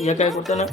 या काय करतो ना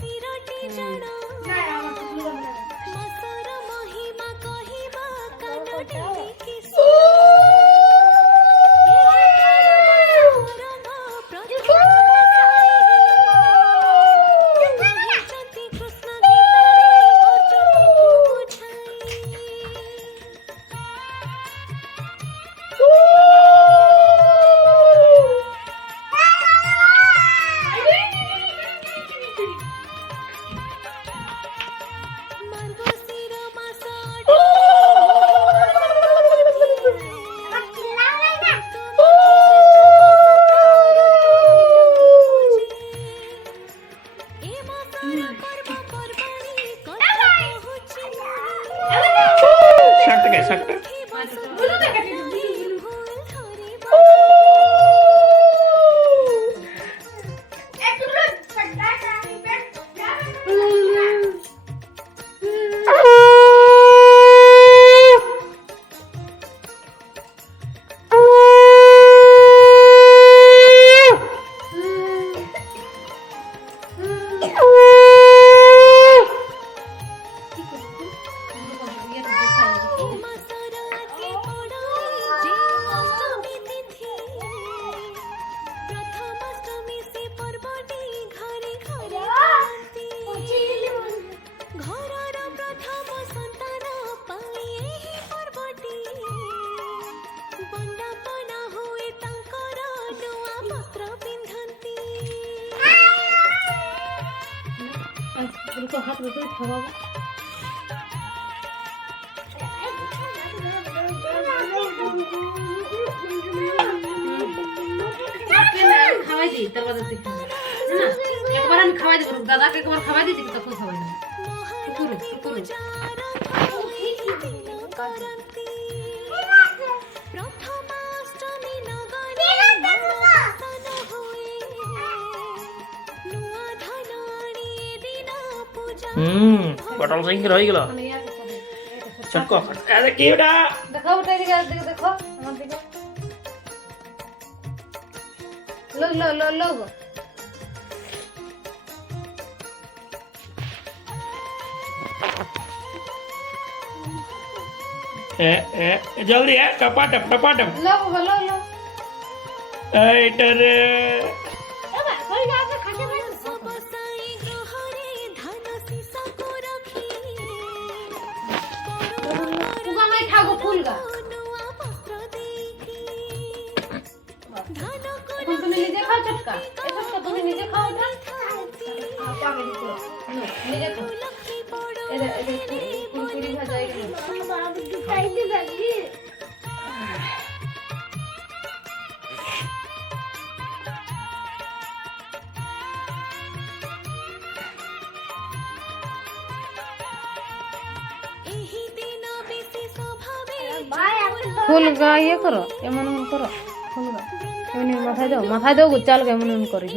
हाथ में खावा खावाई दी दरवाजा से है ना एक बार हम खावाई दे दादा के एक बार खावाई दी तो को खावाई दे कुकुर बटल सही रही गेलो चटको फटका दे केडा देखो उठाई दे देखो मत देखो लो जल्दी है टपाटप लो एटर फूल का तुम नीचे खाओ चटका ऐसा तुम नीचे खाओ ना आपा में देखो नीचे खाओ इधर कुरकुरी खा जाएगी बाप दिखाई दे लगी फूल का ये करो एमन करो फूल का एमन माथा दो गुच्चाल के एमन करी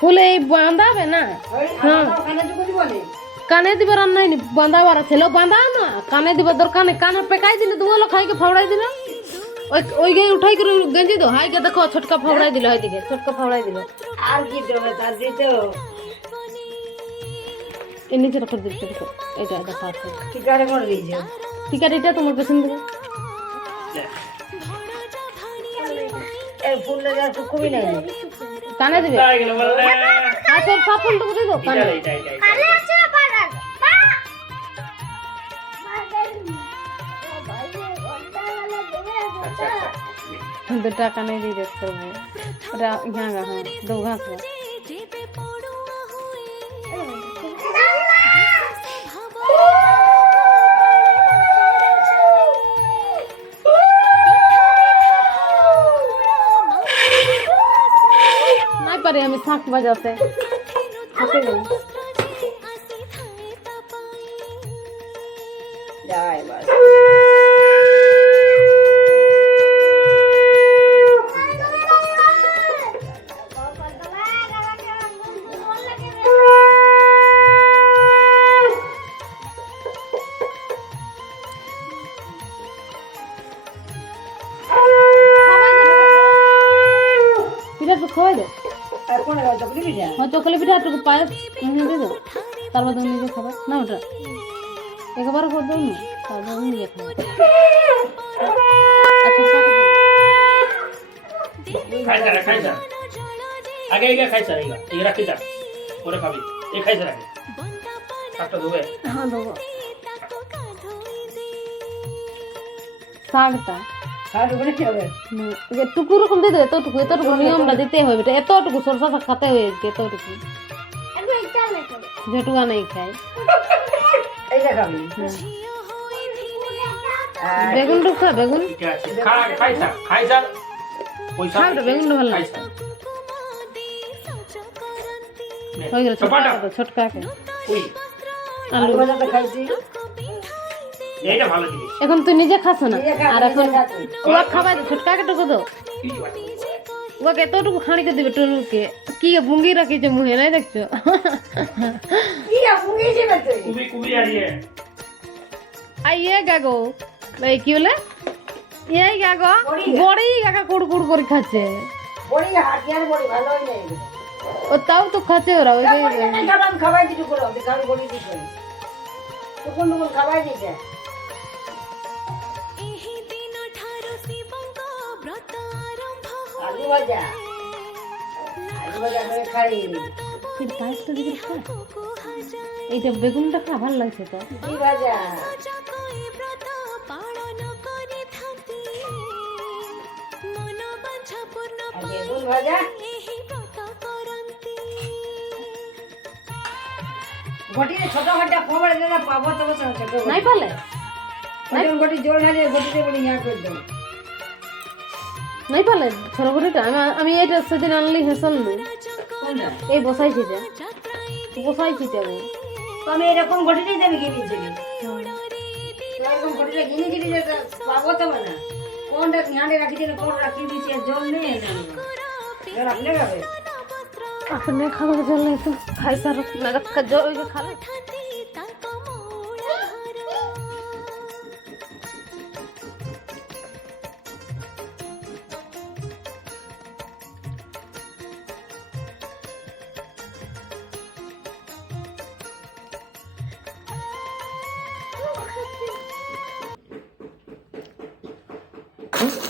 फूल बांधा है ना हाँ काने दिबर नहीं बांधा बारा थे बांधा ना काने दिबर दरकार नहीं काने पेकाई दिले तुम लोग खाई के फावड़ाई दिले ओई गई उठाई के गंजी दो हाय के देखो छोटका फावड़ाई दिले हाय दिखे छोटका फावड़ाई दिले आर की दो बता दे तो इन्हीं से रख दे देखो एटा एटा पास टिकारे कर दीजिए टिकारे एटा तुम्हारे पसंद है ए फूल लगा सुख भी नहीं काने दिबे हां सब साफल तो दे दो काने काने अच्छा पारा दो टाका नहीं दी देख कर मैं यहां हां दो घास में বাজাতে হাতে গেল যাই বাস পিঠাটা খাওয়াই দে আর কোন চকলি পিঠা হ্যাঁ চকলে পিঠা একটু পায়ে মুখে দিয়ে দাও তারপর তুমি নিজে খাবার না ওটা একবার করে দাও না তারপর আমি নিজে খাবো আচ্ছা খাইছা আগে এগা খাইছা এগা রাখি যা পরে খাবি এই খাইছা রাখি একটা দেবে হ্যাঁ দেবো শাকটা খাওয়া করে কি হবে টুকু রকম দিয়ে দেবে এতটুকু নিয়মটা দিতে হবে এতটুকু সরষা শাক খাতে হয়ে যাচ্ছে এতটুকু যেটুকু নেই খাই এইটা খাবি বেগুন টুকু বেগুন ঠিক আছে খাইছা খাইছা পয়সা শাকটা বেগুনটা ভালো লাগে খাইছা হয়ে গেল চপাটা ছোটকাকে ওই আলু ভাজাটা খাইছি এইটা ভালো জিনিস এখন তুই নিজে খাস না নিজে খা, আর এখন নিজে খা তুই। ওরা খাবার ছোটকাকে টুকু দো ওকে এতটুকু খানিকে দিবে টুনুকে কি বুঙ্গি রাখিছে মুহে নাই দেখছো কি আপুঙ্গি যাবে তুই কুবি কুবি আরিয়ে আইয়ে গাগো এই কি বলে এই গাগো বড়ি গাগা কুড় কুড় করে খাচ্ছে বড়ি হাতিয়ার বড়ি ভালোই নেই ও তাও তো খাচ্ছে ওরা ওই যে খাবার খাবাই দিতে করো খাবার বড়ি দিতে তো কোন কোন খাবাই দিতে আলু ভাজা করে খাই পায়েসটা দিকে খা এইটা বেগুনটা খা ভালো লাগছে তো কি ভাজা আর বেগুন ভাজা ঘটি ছোট ঘটা খবর না পাবো তো ছোট নাই পালে ঘটি জল ঢালিয়ে ঘটিতে বলি ইয়া করে দেবো নাই পালে ছোট বড়িটা আমি এইটা সেদিন আনলি হেসল না কোনটা এই বসাইছি যে আমি তো আমি এরকম ঘটিতেই দেবে কিনেছিলি এরকম ঘটিতে কিনেছিলি যে পাবো তো না কোনটা ধ্যানে রাখিছিল কোন রাখি দিয়েছে জল নেই জল রাখলে যাবে আসলে খাবার জল নাই তো খাই তার নাগাদ জল খাবে হুম